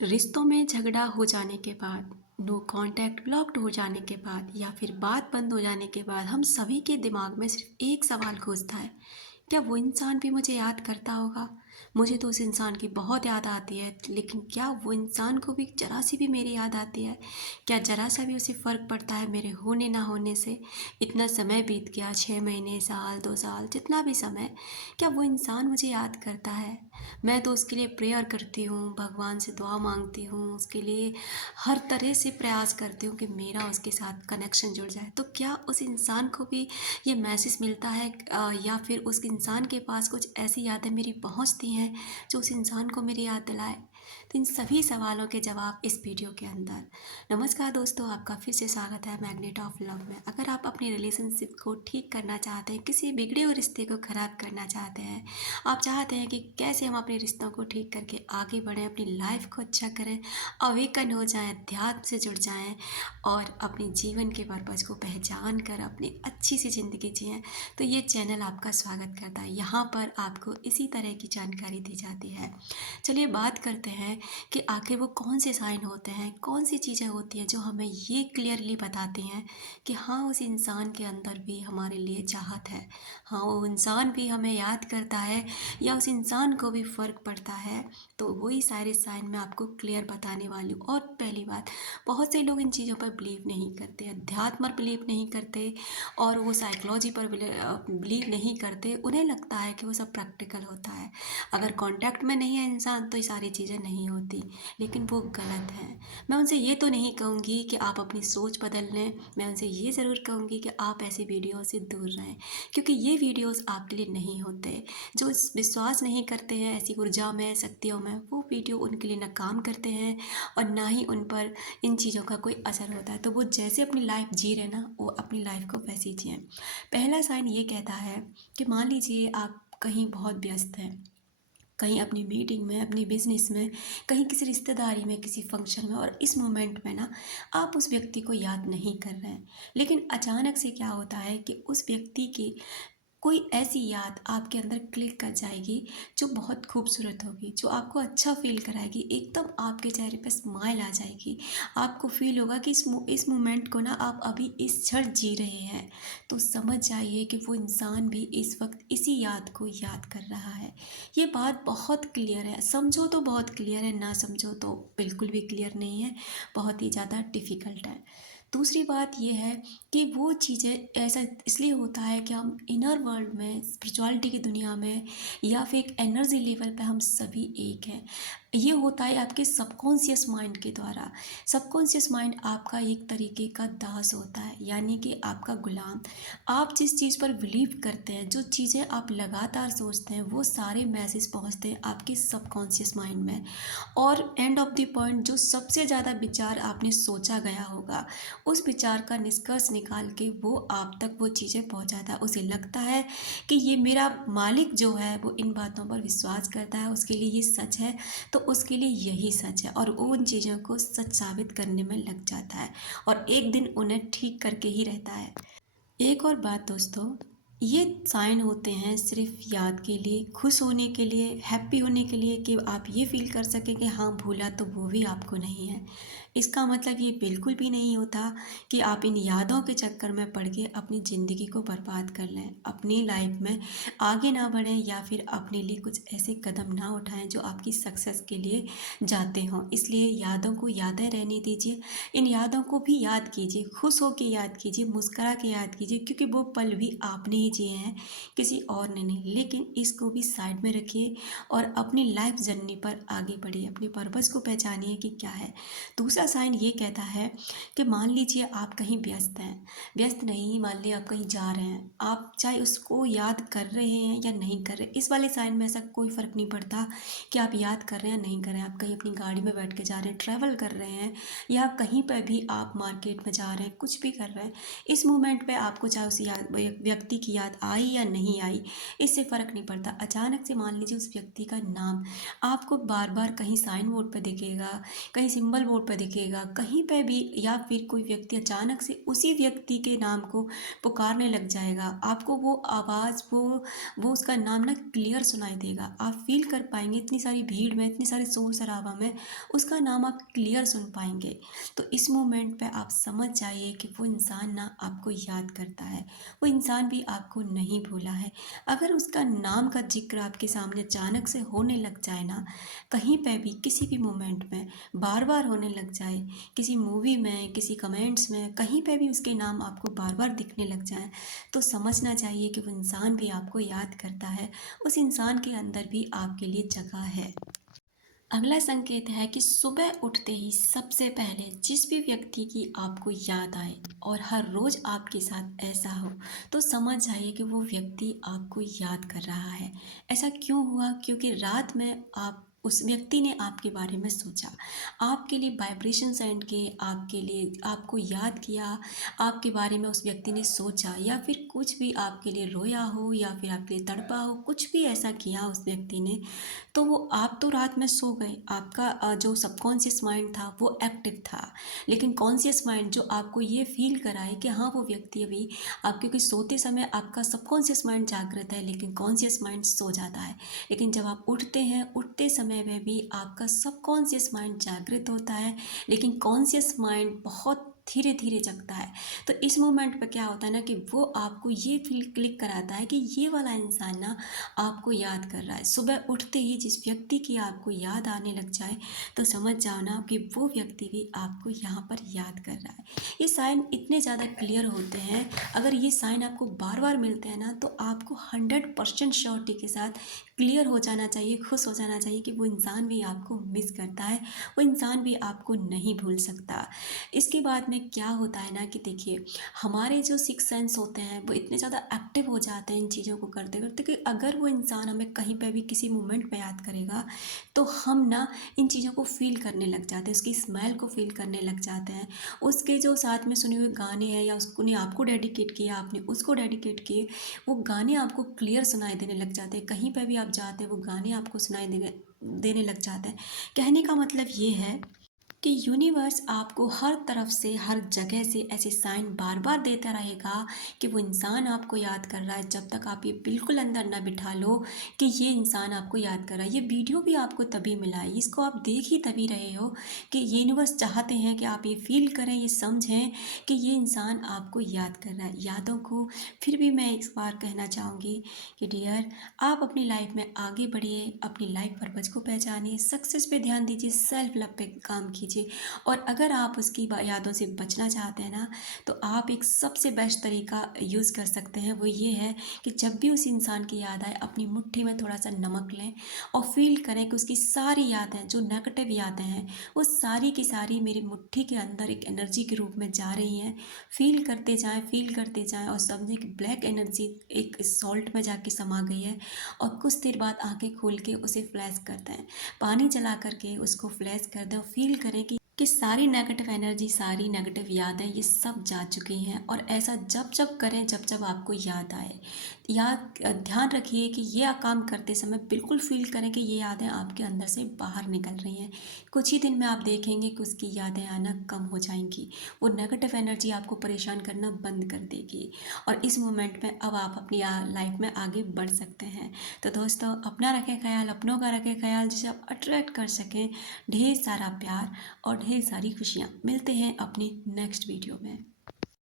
रिश्तों में झगड़ा हो जाने के बाद, नो कांटेक्ट ब्लॉक्ड हो जाने के बाद या फिर बात बंद हो जाने के बाद हम सभी के दिमाग में सिर्फ एक सवाल गूंजता है। क्या वो इंसान भी मुझे याद करता होगा? मुझे तो उस इंसान की बहुत याद आती है, लेकिन क्या वो इंसान को भी ज़रा सी भी मेरी याद आती है? क्या ज़रा सा भी उसे फ़र्क पड़ता है मेरे होने ना होने से? इतना समय बीत गया, 6 महीने, साल, 2 साल, जितना भी समय, क्या वो इंसान मुझे याद करता है? मैं तो उसके लिए प्रेयर करती हूँ, भगवान से दुआ मांगती हूँ, उसके लिए हर तरह से प्रयास करती हूँ कि मेरा उसके साथ कनेक्शन जुड़ जाए। तो क्या उस इंसान को भी ये मैसेज मिलता है, या फिर उस इंसान के पास कुछ ऐसी यादें मेरी पहुँचती हैं जो उस इंसान को मेरी याद दिलाए? तो इन सभी सवालों के जवाब इस वीडियो के अंदर। नमस्कार दोस्तों, आपका फिर से स्वागत है मैग्नेट ऑफ लव में। अगर आप अपनी रिलेशनशिप को ठीक करना चाहते हैं, किसी बिगड़े हुए रिश्ते को ख़राब करना चाहते हैं, आप चाहते हैं कि कैसे हम अपने रिश्तों को ठीक करके आगे बढ़ें, अपनी लाइफ को अच्छा करें, अवेकन हो जाएं, अध्यात्म से जुड़ जाएं और अपने जीवन के पर्पज़ को पहचान कर अपनी अच्छी सी ज़िंदगी जिएं, तो ये चैनल आपका स्वागत करता है। यहाँ पर आपको इसी तरह की जानकारी दी जाती है। चलिए बात करते हैं कि आखिर वो कौन से साइन होते हैं, कौन सी चीज़ें होती हैं जो हमें ये क्लियरली बताती हैं कि हाँ, उस इंसान के अंदर भी हमारे लिए चाहत है, हाँ, वो इंसान भी हमें याद करता है या उस इंसान को भी फ़र्क पड़ता है। तो वही सारे साइन मैं आपको क्लियर बताने वाली हूँ। और पहली बात, बहुत से लोग इन चीज़ों पर बिलीव नहीं करते, अध्यात्म पर बिलीव नहीं करते और वो साइकोलॉजी पर बिलीव नहीं करते। उन्हें लगता है कि वो सब प्रैक्टिकल होता है, अगर कांटेक्ट में नहीं है इंसान तो ये सारी चीज़ें नहीं होती, लेकिन वो गलत है। मैं उनसे ये तो नहीं कहूँगी कि आप अपनी सोच बदल लें, मैं उनसे ये ज़रूर कहूँगी कि आप ऐसी वीडियो से दूर रहें, क्योंकि ये वीडियोस आपके लिए नहीं होते। जो विश्वास नहीं करते हैं ऐसी ऊर्जा में, शक्तियों में, वो वीडियो उनके लिए ना काम करते हैं और ना ही उन पर इन चीज़ों का कोई असर होता है। तो वो जैसे अपनी लाइफ जी रहे ना, वो अपनी लाइफ को वैसे ही जिएं। पहला साइन ये कहता है कि मान लीजिए आप कहीं बहुत व्यस्त हैं, कहीं अपनी मीटिंग में, अपनी बिजनेस में, कहीं किसी रिश्तेदारी में, किसी फंक्शन में, और इस मोमेंट में ना आप उस व्यक्ति को याद नहीं कर रहे हैं, लेकिन अचानक से क्या होता है कि उस व्यक्ति की कोई ऐसी याद आपके अंदर क्लिक कर जाएगी जो बहुत खूबसूरत होगी, जो आपको अच्छा फ़ील कराएगी, एकदम आपके चेहरे पे स्माइल आ जाएगी। आपको फ़ील होगा कि इस मोमेंट को ना आप अभी इस क्षण जी रहे हैं। तो समझ जाइए कि वो इंसान भी इस वक्त इसी याद को याद कर रहा है। ये बात बहुत क्लियर है, समझो तो बहुत क्लियर है, ना समझो तो बिल्कुल भी क्लियर नहीं है, बहुत ही ज़्यादा डिफ़िकल्ट है। दूसरी बात ये है कि वो चीज़ें ऐसा इसलिए होता है कि हम इनर वर्ल्ड में, स्पिरिचुअलिटी की दुनिया में या फिर एक एनर्जी लेवल पे हम सभी एक हैं। ये होता है आपके सबकॉन्शियस माइंड के द्वारा। सबकॉन्शियस माइंड आपका एक तरीके का दास होता है, यानी कि आपका गुलाम। आप जिस चीज़ पर बिलीव करते हैं, जो चीज़ें आप लगातार सोचते हैं, वो सारे मैसेज पहुंचते हैं आपके सबकॉन्शियस माइंड में। और एंड ऑफ द पॉइंट, जो सबसे ज़्यादा विचार आपने सोचा गया होगा, उस विचार का निष्कर्ष निकाल के वो आप तक वो चीज़ें पहुंचाता है। उसे लगता है कि ये मेरा मालिक जो है वो इन बातों पर विश्वास करता है, उसके लिए ये सच है, तो उसके लिए यही सच है, और वो उन चीज़ों को सच साबित करने में लग जाता है और एक दिन उन्हें ठीक करके ही रहता है। एक और बात दोस्तों, ये साइन होते हैं सिर्फ याद के लिए, खुश होने के लिए, हैप्पी होने के लिए, कि आप ये फील कर सकें कि हाँ, भूला तो वो भी आपको नहीं है। इसका मतलब ये बिल्कुल भी नहीं होता कि आप इन यादों के चक्कर में पड़ के अपनी ज़िंदगी को बर्बाद कर लें, अपनी लाइफ में आगे ना बढ़ें या फिर अपने लिए कुछ ऐसे कदम ना उठाएं जो आपकी सक्सेस के लिए जाते हों। इसलिए यादों को यादें रहने दीजिए, इन यादों को भी याद कीजिए, खुश होकर याद कीजिए, मुस्करा के याद कीजिए, क्योंकि वो पल भी आपने ही जिए हैं, किसी और ने नहीं। लेकिन इसको भी साइड में रखिए और अपनी लाइफ जर्नी पर आगे बढ़िए, अपनी पर्पस को पहचानिए कि क्या है। दूसरा साइन ये कहता है कि मान लीजिए आप कहीं व्यस्त हैं, व्यस्त नहीं, मान लीजिए आप कहीं जा रहे हैं, आप चाहे उसको याद कर रहे हैं या नहीं कर रहे, इस वाले साइन में ऐसा कोई फ़र्क नहीं पड़ता कि आप याद कर रहे हैं या नहीं कर रहे हैं। आप कहीं अपनी गाड़ी में बैठ के जा रहे हैं, ट्रैवल कर रहे हैं, या कहीं पर भी आप मार्केट में जा रहे हैं, कुछ भी कर रहे हैं, इस मोमेंट पे आपको चाहे उस याद व्यक्ति की याद आई या नहीं आई, इससे फ़र्क नहीं पड़ता। अचानक से मान लीजिए उस व्यक्ति का नाम आपको बार बार कहीं साइन बोर्ड पर दिखेगा, कहीं सिंबल बोर्ड पर दिखेगा, कहीं पे भी, या फिर कोई व्यक्ति अचानक से उसी व्यक्ति के नाम को पुकारने लग जाएगा, आपको वो आवाज़, वो उसका नाम ना क्लियर सुनाई देगा। आप फील कर पाएंगे इतनी सारी भीड़ में, इतनी सारे शोर शराबा में उसका नाम आप क्लियर सुन पाएंगे। तो इस मोमेंट पे आप समझ जाइए कि वो इंसान ना आपको याद करता है, वो इंसान भी आपको नहीं भूला है। अगर उसका नाम का जिक्र आपके सामने अचानक से होने लग जाए ना, कहीं पे भी किसी भी मोमेंट में बार बार होने लग जाए, किसी मूवी में, किसी कमेंट्स में, कहीं पे भी उसके नाम आपको बार बार दिखने लग जाए, तो समझना चाहिए कि वो इंसान भी आपको याद करता है, उस इंसान के अंदर भी आपके लिए जगह है। अगला संकेत है कि सुबह उठते ही सबसे पहले जिस भी व्यक्ति की आपको याद आए और हर रोज़ आपके साथ ऐसा हो, तो समझ जाइए कि वो व्यक्ति आपको याद कर रहा है। ऐसा क्यों हुआ? क्योंकि रात में आप उस व्यक्ति ने आपके बारे में सोचा, आपके लिए वाइब्रेशन सेंड किए, आपके लिए आपको याद किया, आपके बारे में उस व्यक्ति ने सोचा, या फिर कुछ भी आपके लिए रोया हो या फिर आपके लिए तड़पा हो, कुछ भी ऐसा किया उस व्यक्ति ने, तो वो आप तो रात में सो गए, आपका जो सबकॉन्शियस माइंड था वो एक्टिव था, लेकिन कॉन्शियस माइंड जो आपको ये फील कराए कि हाँ वो व्यक्ति अभी आप, क्योंकि सोते समय आपका सबकॉन्शियस माइंड जागृत है लेकिन कॉन्शियस माइंड सो जाता है, लेकिन जब आप उठते हैं, उठते समय में भी आपका सबकॉन्शियस माइंड जागृत होता है लेकिन कॉन्शियस माइंड बहुत धीरे धीरे जगता है। तो इस मोमेंट पे क्या होता है ना कि वो आपको ये फील क्लिक कराता है कि ये वाला इंसान ना आपको याद कर रहा है। सुबह उठते ही जिस व्यक्ति की आपको याद आने लग जाए, तो समझ जाओ ना कि वो व्यक्ति भी आपको यहाँ पर याद कर रहा है। ये साइन इतने ज़्यादा क्लियर होते हैं, अगर ये साइन आपको बार बार मिलते हैं ना, तो आपको 100% श्योरिटी के साथ क्लियर हो जाना चाहिए, खुश हो जाना चाहिए कि वो इंसान भी आपको मिस करता है, वो इंसान भी आपको नहीं भूल सकता। इसके बाद में क्या होता है ना कि देखिए, हमारे जो सिक्स सेंस होते हैं वो इतने ज़्यादा एक्टिव हो जाते हैं इन चीज़ों को करते करते कि अगर वो इंसान हमें कहीं पे भी किसी मोमेंट पे याद करेगा, तो हम ना इन चीज़ों को फील करने लग जाते हैं, उसकी स्मेल को फील करने लग जाते हैं, उसके जो साथ में सुने हुए गाने हैं या उसको ने आपको डेडिकेट किया, आपने उसको डेडिकेट किए, वो गाने आपको क्लियर सुनाई देने लग जाते हैं, कहीं पर भी आप जाते हैं वो गाने आपको सुनाई देने देने लग जाते हैं। कहने का मतलब ये है कि यूनिवर्स आपको हर तरफ से, हर जगह से ऐसे साइन बार बार देता रहेगा कि वो इंसान आपको याद कर रहा है, जब तक आप ये बिल्कुल अंदर ना बिठा लो कि ये इंसान आपको याद कर रहा है। ये वीडियो भी आपको तभी मिला है, इसको आप देख ही तभी रहे हो कि यूनिवर्स चाहते हैं कि आप ये फील करें, ये समझें कि ये इंसान आपको याद कर रहा है। यादों को फिर भी मैं इस बार कहना चाहूँगी कि डियर, आप अपनी लाइफ में आगे बढ़िए, अपनी लाइफ पर्पज को पहचानिए, सक्सेस पे ध्यान दीजिए, सेल्फ लव पे काम कीजिए, और अगर आप उसकी यादों से बचना चाहते हैं ना, तो आप एक सबसे बेस्ट तरीका यूज़ कर सकते हैं, वो ये है कि जब भी उस इंसान की याद आए, अपनी मुट्ठी में थोड़ा सा नमक लें और फील करें कि उसकी सारी यादें, जो नेगेटिव यादें हैं, वो सारी की सारी मेरी मुट्ठी के अंदर एक एनर्जी के रूप में जा रही हैं। फील करते जाएं, फील करते जाएं और समझें कि ब्लैक एनर्जी एक सॉल्ट में जाके समा गई है, और कुछ देर बाद आंखें खोल के उसे फ्लैश करते हैं, पानी चला करके उसको फ्लैश कर दें और फील करें कि सारी नेगेटिव एनर्जी, सारी नेगेटिव यादें ये सब जा चुकी हैं। और ऐसा जब जब करें, जब जब आपको याद आए, याद ध्यान रखिए कि ये काम करते समय बिल्कुल फील करें कि ये यादें आपके अंदर से बाहर निकल रही हैं। कुछ ही दिन में आप देखेंगे कि उसकी यादें आना कम हो जाएंगी, वो नेगेटिव एनर्जी आपको परेशान करना बंद कर देगी, और इस मोमेंट में अब आप अपनी लाइफ में आगे बढ़ सकते हैं। तो दोस्तों, अपना रखें ख्याल, अपनों का रखें ख्याल, जिसे आप अट्रैक्ट कर सकें ढेर सारा प्यार और ढेर सारी खुशियाँ। मिलते हैं अपनी नेक्स्ट वीडियो में।